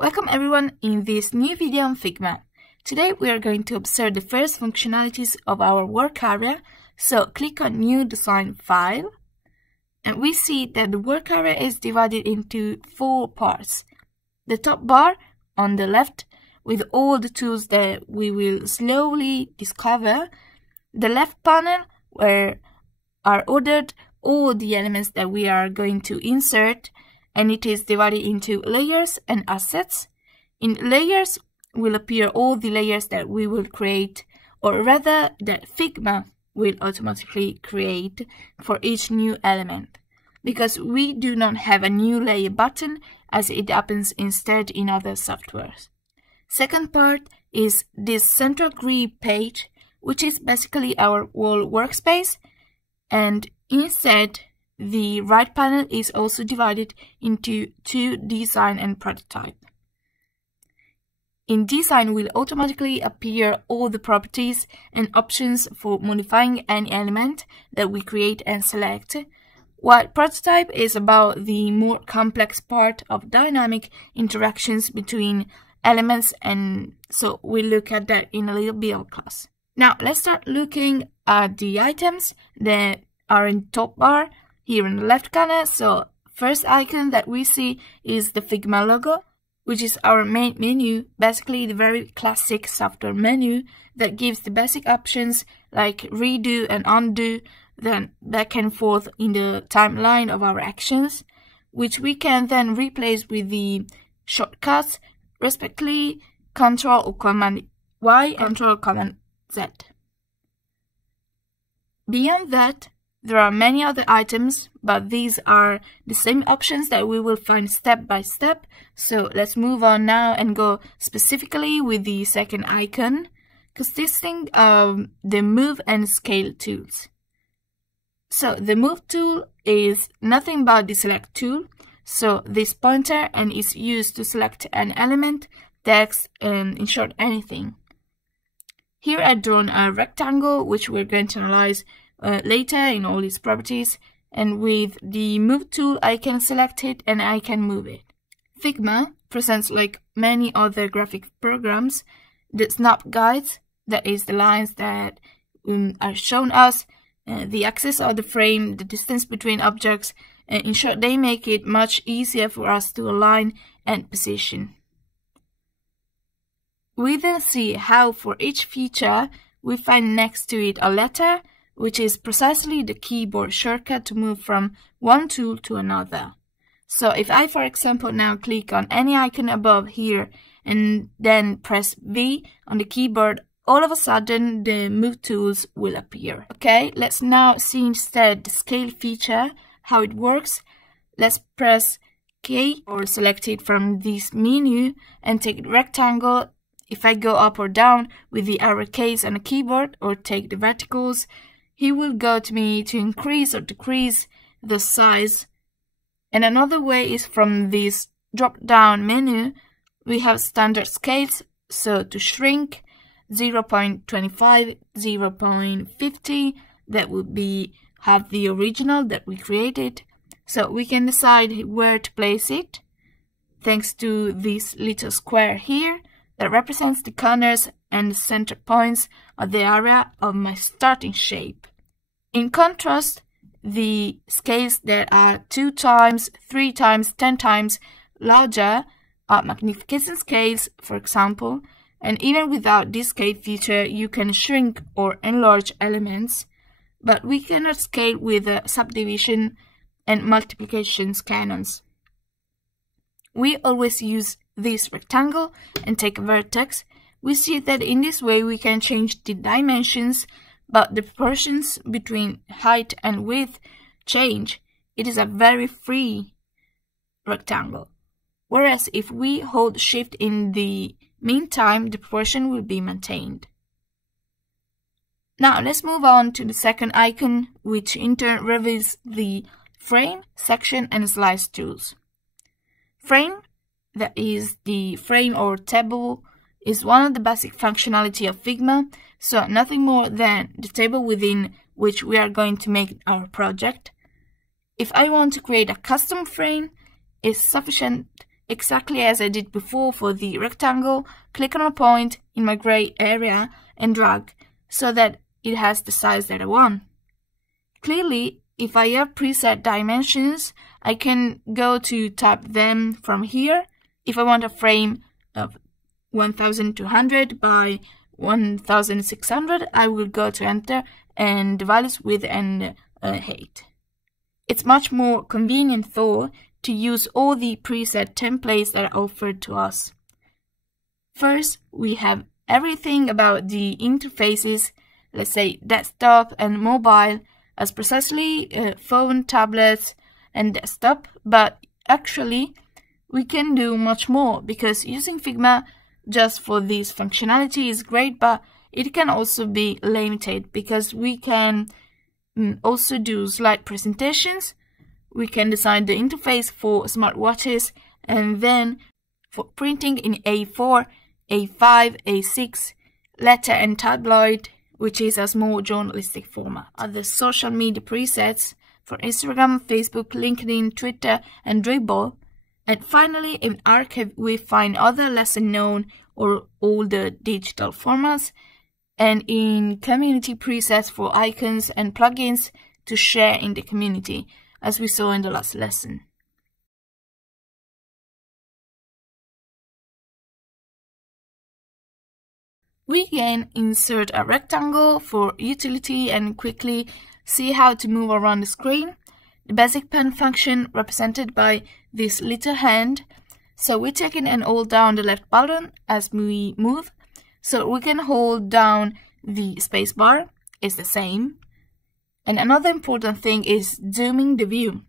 Welcome everyone in this new video on Figma. Today we are going to observe the first functionalities of our work area. So click on New Design File, and we see that the work area is divided into 4 parts. The top bar on the left with all the tools that we will slowly discover. The left panel where are ordered all the elements that we are going to insert, and it is divided into layers and assets. In layers will appear all the layers that we will create, or rather that Figma will automatically create for each new element, because we do not have a new layer button as it happens instead in other softwares. Second part is this central grid page, which is basically our whole workspace, and instead the right panel is also divided into 2 design and prototype. In design will automatically appear all the properties and options for modifying any element that we create and select, while prototype is about the more complex part of dynamic interactions between elements, and so we'll look at that in a little bit of class. Now let's start looking at the items that are in top bar here in the left corner. So first icon that we see is the Figma logo, which is our main menu, basically the very classic software menu that gives the basic options like redo and undo, then back and forth in the timeline of our actions, which we can then replace with the shortcuts, respectively Ctrl or Command Y, Ctrl Command Z. Beyond that, there are many other items, but these are the same options that we will find step by step. So let's move on now and go specifically with the second icon, consisting of the Move and Scale tools. So the Move tool is nothing but the Select tool. So this pointer and is used to select an element, text, and in short anything. Here I've drawn a rectangle, which we're going to analyze later in all its properties, and with the Move tool I can select it and I can move it. Figma presents, like many other graphic programs, the snap guides, that is the lines that are shown us, the axis of the frame, the distance between objects, and in short they make it much easier for us to align and position. We then see how for each feature we find next to it a letter, which is precisely the keyboard shortcut to move from one tool to another. So if I, for example, now click on any icon above here and then press V on the keyboard, all of a sudden the Move tools will appear. Okay, let's now see instead the Scale feature, how it works. Let's press K or select it from this menu and take the rectangle. If I go up or down with the arrow keys on the keyboard or take the verticals, he will go to me to increase or decrease the size. And another way is from this drop-down menu, we have standard scales. So to shrink, 0.25, 0.50, that would be have the original that we created. So we can decide where to place it, thanks to this little square here that represents the corners and the center points of the area of my starting shape. In contrast, the scales that are 2 times, 3 times, 10 times larger are magnification scales, for example, and even without this scale feature you can shrink or enlarge elements, but we cannot scale with subdivision and multiplication canons. We always use this rectangle and take a vertex. We see that in this way we can change the dimensions, but the proportions between height and width change. It is a very free rectangle. Whereas if we hold Shift in the meantime, the proportion will be maintained. Now let's move on to the second icon, which in turn reveals the Frame, Section, and Slice tools. Frame, that is the frame or table, is one of the basic functionality of Figma, so nothing more than the table within which we are going to make our project. If I want to create a custom frame, it's sufficient exactly as I did before for the rectangle, click on a point in my gray area and drag so that it has the size that I want. Clearly, if I have preset dimensions, I can go to type them from here. If I want a frame of 1200 by 1600, I will go to enter and the values width and height. It's much more convenient though to use all the preset templates that are offered to us. First, we have everything about the interfaces, let's say desktop and mobile, as precisely phone, tablets, and desktop, but actually we can do much more because using Figma just for this functionality is great, but it can also be limited because we can also do slide presentations. We can design the interface for smartwatches and then for printing in A4, A5, A6, letter and tabloid, which is a small journalistic format. Other social media presets for Instagram, Facebook, LinkedIn, Twitter, and Dribble. And finally, in Archive, we find other lesser known or older digital formats, and in Community presets for icons and plugins to share in the community, as we saw in the last lesson. We can insert a rectangle for utility and quickly see how to move around the screen. The basic pen function represented by this little hand. So we take in and hold down the left button as we move. So we can hold down the space bar, it's the same. And another important thing is zooming the view,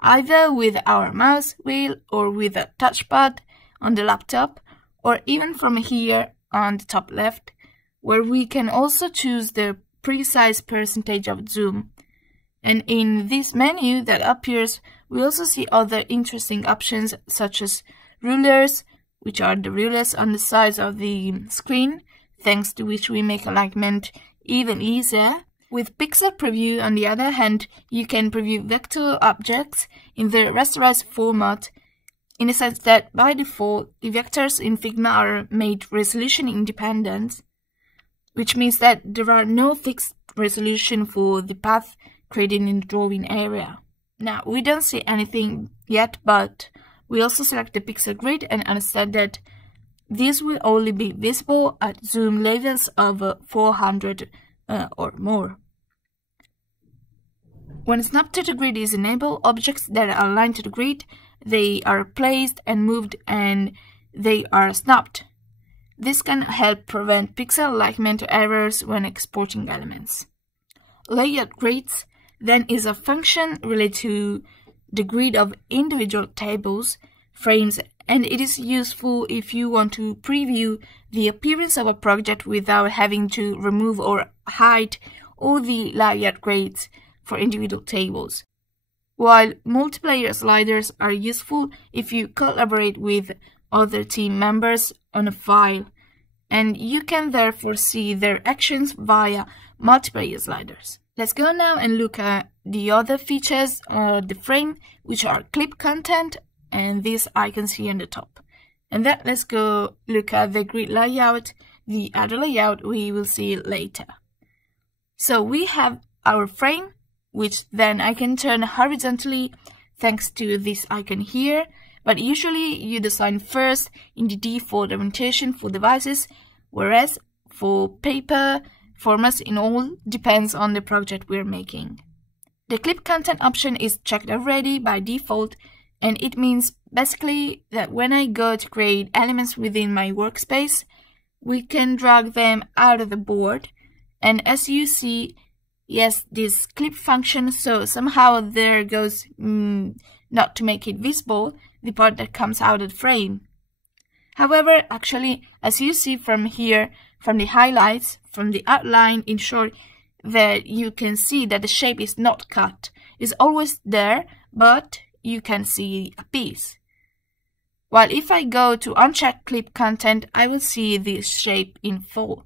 either with our mouse wheel or with a touchpad on the laptop, or even from here on the top left, where we can also choose the precise percentage of zoom. And in this menu that appears, we also see other interesting options such as rulers, which are the rulers on the sides of the screen, thanks to which we make alignment even easier. With Pixel Preview, on the other hand, you can preview vector objects in the rasterized format, in the sense that by default, the vectors in Figma are made resolution independent, which means that there are no fixed resolution for the path created in the drawing area. Now, we don't see anything yet, but we also select the pixel grid and understand that this will only be visible at zoom levels of 400 or more. When Snap to the Grid is enabled, objects that are aligned to the grid, they are placed and moved and they are snapped. This can help prevent pixel alignment errors when exporting elements. Layout grids then is a function related to the grid of individual tables, frames, and it is useful if you want to preview the appearance of a project without having to remove or hide all the layout grids for individual tables. While multiplayer sliders are useful if you collaborate with other team members on a file, and you can therefore see their actions via multiplayer sliders. Let's go now and look at the other features of the frame, which are clip content and these icons here on the top. And then let's go look at the grid layout. The other layout we will see later. So we have our frame, which then I can turn horizontally thanks to this icon here, but usually you design first in the default orientation for devices, whereas for paper formats in all depends on the project we're making. The clip content option is checked already by default, and it means basically that when I go to create elements within my workspace, we can drag them out of the board, and as you see, yes, this clip function, so somehow there goes, not to make it visible, the part that comes out of the frame. However, actually, as you see from here, from the highlights, from the outline, in short, that you can see that the shape is not cut. It's always there, but you can see a piece. While if I go to uncheck clip content, I will see this shape in full.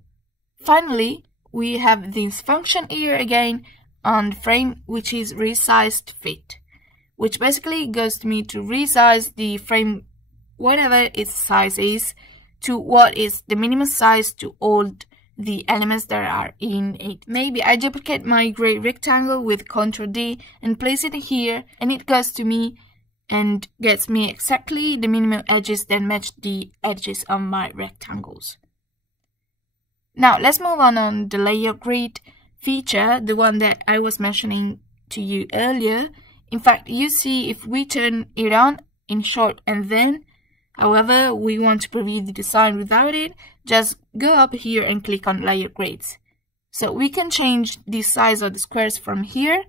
Finally, we have this function here again on the frame, which is Resize Fit, which basically goes to me to resize the frame whatever its size is to what is the minimum size to all the elements that are in it. Maybe I duplicate my gray rectangle with Ctrl D and place it here, and it goes to me and gets me exactly the minimum edges that match the edges of my rectangles. Now let's move on the layer grid feature, the one that I was mentioning to you earlier. In fact, you see if we turn it on in short and then, however, we want to preview the design without it, just go up here and click on layer grids. So we can change the size of the squares from here,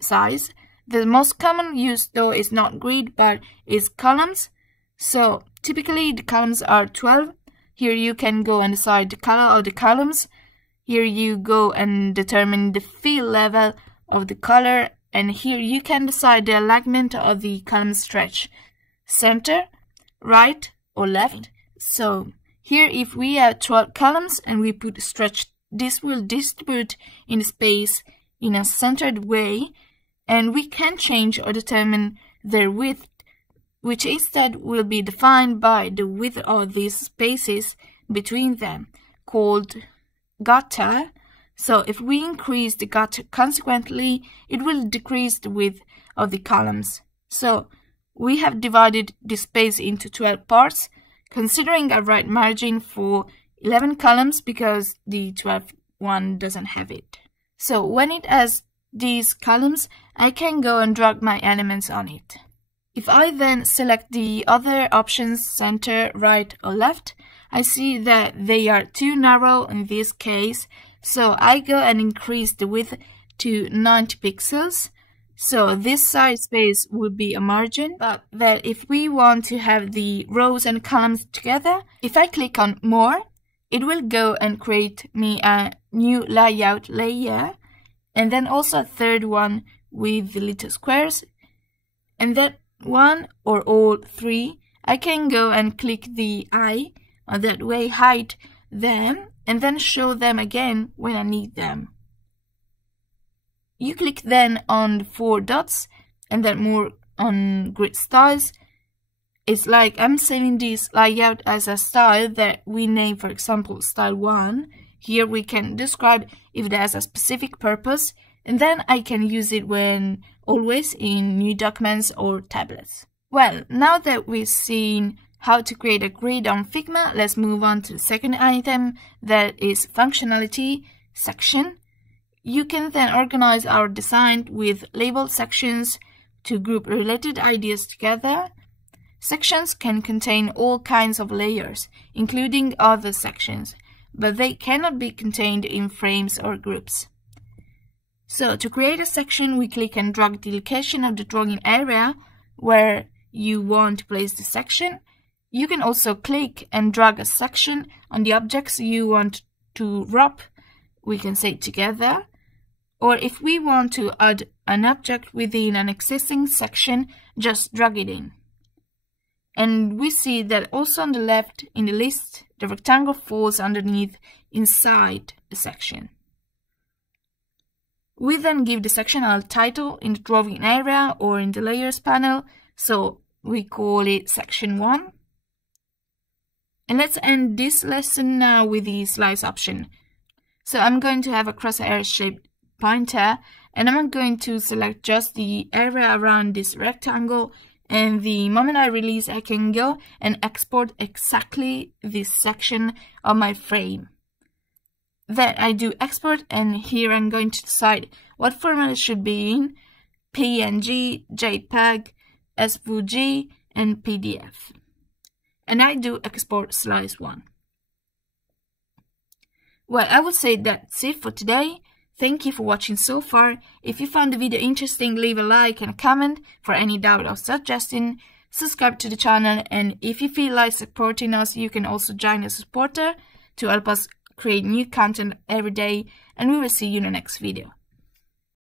size. The most common use though is not grid but is columns. So typically the columns are 12. Here you can go and decide the color of the columns. Here you go and determine the fill level of the color, and here you can decide the alignment of the column stretch, center, right or left. So here if we have 12 columns and we put stretch, this will distribute in the space in a centered way, and we can change or determine their width, which instead will be defined by the width of these spaces between them, called gutter. So if we increase the gutter, consequently it will decrease the width of the columns. So we have divided the space into 12 parts, considering a right margin for 11 columns because the 12th one doesn't have it. So when it has these columns, I can go and drag my elements on it. If I then select the other options, center, right or left, I see that they are too narrow in this case, so I go and increase the width to 90 pixels. So this size space would be a margin, but that if we want to have the rows and columns together, if I click on more, it will go and create me a new layout layer, and then also a third one with the little squares, and that one or all three, I can go and click the eye, and that way hide them and then show them again when I need them. You click then on the 4 dots and then more on grid styles. It's like I'm saving this layout as a style that we name, for example, style 1. Here we can describe if it has a specific purpose, and then I can use it when always in new documents or tablets. Well, now that we've seen how to create a grid on Figma, let's move on to the second item, that is functionality section. You can then organize our design with labeled sections to group related ideas together. Sections can contain all kinds of layers, including other sections, but they cannot be contained in frames or groups. So to create a section, we click and drag the location of the drawing area where you want to place the section. You can also click and drag a section on the objects you want to wrap, we can say together. Or if we want to add an object within an existing section, just drag it in. And we see that also on the left in the list, the rectangle falls underneath inside the section. We then give the section a title in the drawing area or in the layers panel, so we call it section 1. And let's end this lesson now with the slice option. So I'm going to have a crosshair shaped pointer, and I'm going to select just the area around this rectangle, and the moment I release, I can go and export exactly this section of my frame. Then I do export, and here I'm going to decide what format it should be in: PNG, JPEG, SVG, and PDF. And I do export slice 1. Well, I would say that's it for today. Thank you for watching so far. If you found the video interesting, leave a like and a comment. For any doubt or suggestion, subscribe to the channel, and if you feel like supporting us, you can also join as a supporter to help us create new content every day, and we will see you in the next video.